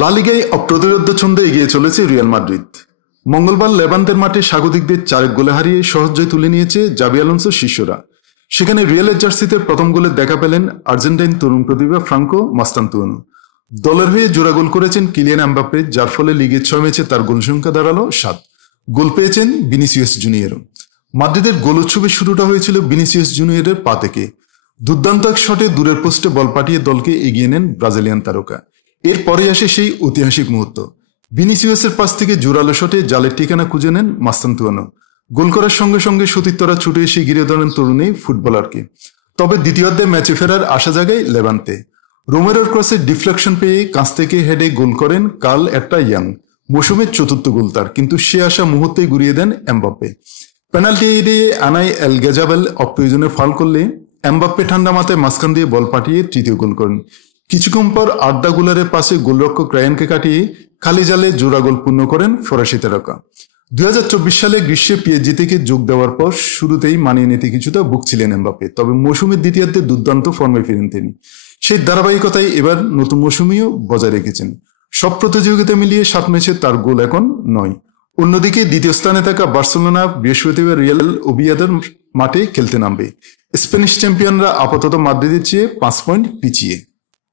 লা লিগায় অপ্রতিরোধ্য ছন্দে এগিয়ে চলেছে রিয়াল মাদ্রিদ। মঙ্গলবার লেভান্তের মাঠে স্বাগতিকদের 4 গোলে হারিয়ে সহজ জয় তুলে নিয়েছে জাবি আলোনসোর শিষ্যরা। সেখানে রিয়ালের জার্সিতে প্রথম গোলের দেখা পেলেন আর্জেন্টাইন তরুণ প্রতিভা ফ্রাঙ্কো মাস্তান্তুয়ানো। দলের হয়ে জোড়া গোল করেছেন কিলিয়ান এমবাপ্পে, যার ফলে লিগে 6 ম্যাচে তার গোল সংখ্যা দাঁড়ালো 7। গোল পেয়েছেন ভিনিসিয়াস জুনিয়রও। মাদ্রিদের গোল উৎসবের শুরুটা হয়েছিল ভিনিসিয়াস জুনিয়রের পা থেকে। দুর্দান্ত এক শটে দূরের পোস্টে বল পাঠিয়ে দলকে এগিয়ে নেন ব্রাজিলিয়ান তারকা। এরপরে আসে সেই ঐতিহাসিক মুহূর্ত। ভিনিসিয়াসের পাশ থেকে জোরালো শটে জালের ঠিকানা খুঁজে নেন মাস্তান্তুয়ানো। গোল করার সঙ্গে সঙ্গে সতীর্থরা ছুটে এসে ঘিরে ধরেন তরুণ এই ফুটবলারকে। তবে দ্বিতীয়ার্ধে ম্যাচে ফেরার আশা জাগায় লেভান্তে। রোমেরোর ক্রসে ডিফ্লেকশন পেয়ে কাছ থেকে হেডে গোল করেন কার্ল একটা ইয়াং। মৌসুমের 4র্থ গোল তার, কিন্তু সে আসা মুহূর্তেই গুড়িয়ে দেন এমবাপ্পে। পেনাল্টি এড়িয়ে আনাই এল গেজাবেল অপ্রয়োজনে ফাউল করলে এমবাপ্পে ঠান্ডা মাথায় মাঝখান দিয়ে বল পাঠিয়ে 3য় গোল করেন। কিছুক্ষণ পর আর্দা গুলারের পাশে গোলরক্ষক রায়ানকে কাটিয়ে খালি জালে জোড়া গোল পূর্ণ করেন ফরাসি তারকা। 2024 সালে গ্রীষ্মে পিএসজি থেকে যোগ দেওয়ার পর শুরুতেই মানিয়ে নিতে কিছুটা ভুগছিলেন এমবাপ্পে, তবে মৌসুমের দ্বিতীয়ার্ধে দুর্দান্ত ফর্মে ফিরেন তিনি। সেই ধারাবাহিকতায় এবার নতুন মৌসুমেও বজায় রেখেছেন। সব প্রতিযোগিতা মিলিয়ে 7 ম্যাচে তার গোল এখন 9। অন্যদিকে দ্বিতীয় স্থানে থাকা বার্সেলোনা বৃহস্পতিবার রিয়াল ওভিয়েদোর মাঠে খেলতে নামবে। স্প্যানিশ চ্যাম্পিয়নরা আপাতত মাদ্রিদের চেয়ে 5 পয়েন্ট পিছিয়ে।